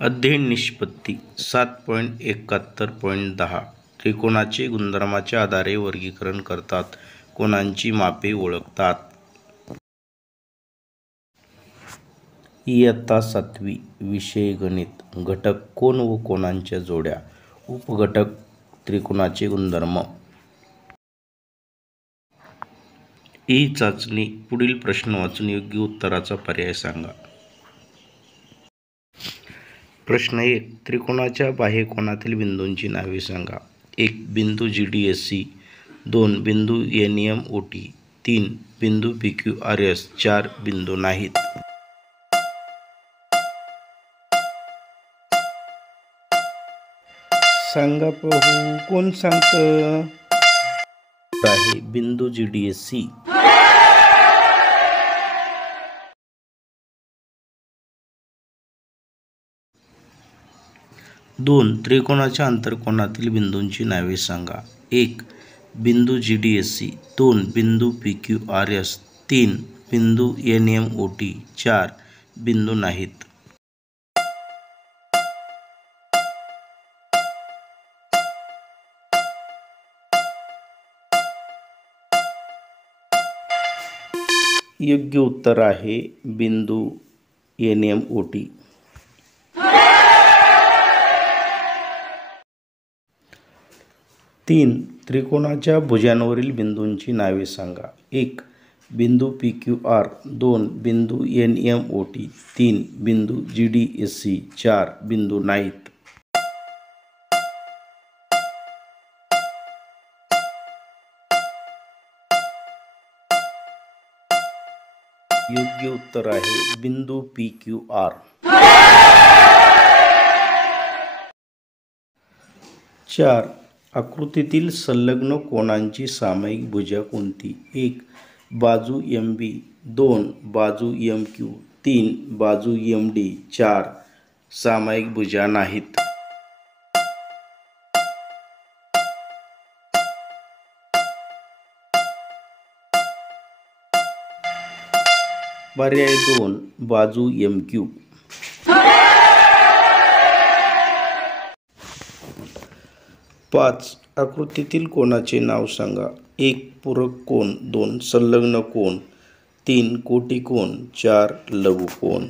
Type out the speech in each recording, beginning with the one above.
अध्ययन निष्पत्ती 7.71.10 त्रिकोणाचे गुणधर्माच्या आधारे वर्गीकरण करतात. कोनांची मापे ओळखतात. इयत्ता 7वी विषय गणित. घटक कोन व कोनांच्या जोड्या. उपघटक त्रिकोणाचे गुणधर्म. ही चाचणी. पुढील प्रश्न वाचून योग्य उत्तराचा पर्याय सांगा. प्रश्न 1. त्रिकोणाच्या बाह्यकोनातील बिंदूंची नावे सांगा. 1. बिंदू GDSC. 2. बिंदू NMOT. 3. बिंदू PQRS. 4. बिंदू नाहीत. सांगा पाहू, कोण सांगतं? आहे बिंदू GDSC. 2. त्रिकोणाच्या आंतरकोनातील बिंदूंची नावे सांगा. 1. बिंदू GDSC. 2. बिंदू PQRS. 3. बिंदू NMOT. 4. बिंदू नाहीत. योग्य उत्तर आहे बिंदू NMOT. 3. त्रिकोणाच्या भुजांवरील बिंदूंची नावे सांगा. 1. बिंदू PQR. 2. बिंदू NMOT. 3. बिंदू GDSC. 4. बिंदू नाहीत. योग्य उत्तर आहे बिंदू PQR. 4. आकृतीतील संलग्न कोनांची सामायिक भुजा कोणती? 1. बाजू MB. 2. बाजू MQ. 3. बाजू MD. 4. सामायिक भुजा नाहीत. पर्याय 2. बाजू MQ. 5. आकृतीतील कोनाचे नाव सांगा. 1. पूरक कोन. 2. संलग्न कोन. 3. कोटिकोन. 4. लघुकोन.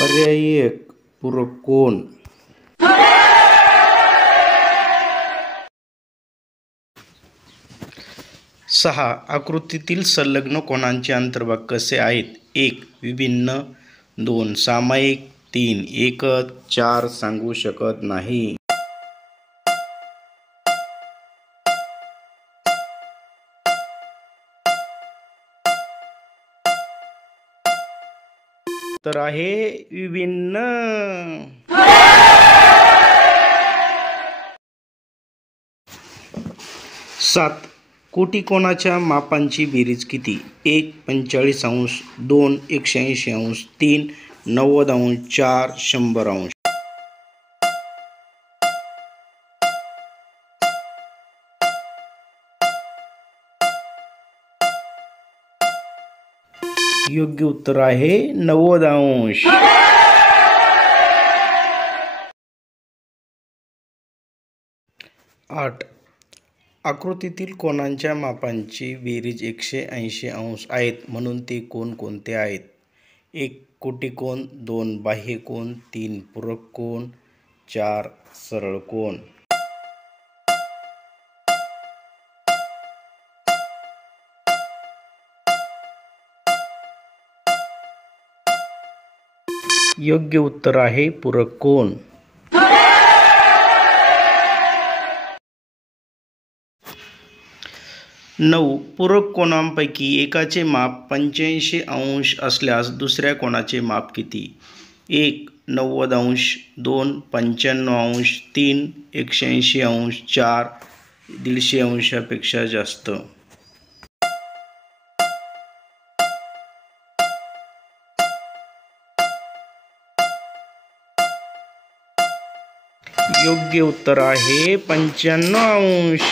पर्याय 1. पूरक कोन. 6. आकृतीतील संलग्न कोनांचे अंतर्भाग कसे आहेत? 1. विभिन्न. 2. सामायिक. 3. एकच. 4. सांगू शकत नाही. तर आहे विभिन्न. 7. कोटिकोनाच्या मापांची बेरीज किती? 1. 45 अंश. 2. 180 अंश. 3. 90 अंश. 4. 100 अंश. योग्य उत्तर आहे 90 अंश. 8. आकृतीतील कोनांच्या मापांची बेरीज 180 अंश आहेत म्हणून ते कोन कोणते आहेत? 1. कोटिकोन. 2. बाह्यकोन. 3. पूरक कोन. 4. सरळ कोन. योग्य उत्तर आहे पूरक कोन. 9. पूरक कोनांपैकी एकाचे माप 85 अंश असल्यास दुसऱ्या कोनाचे माप किती? 1. 90 अंश. 2. 95 अंश. 3. 180 अंश. 4. 150 अंशापेक्षा जास्त. योग्य उत्तर आहे 95 अंश.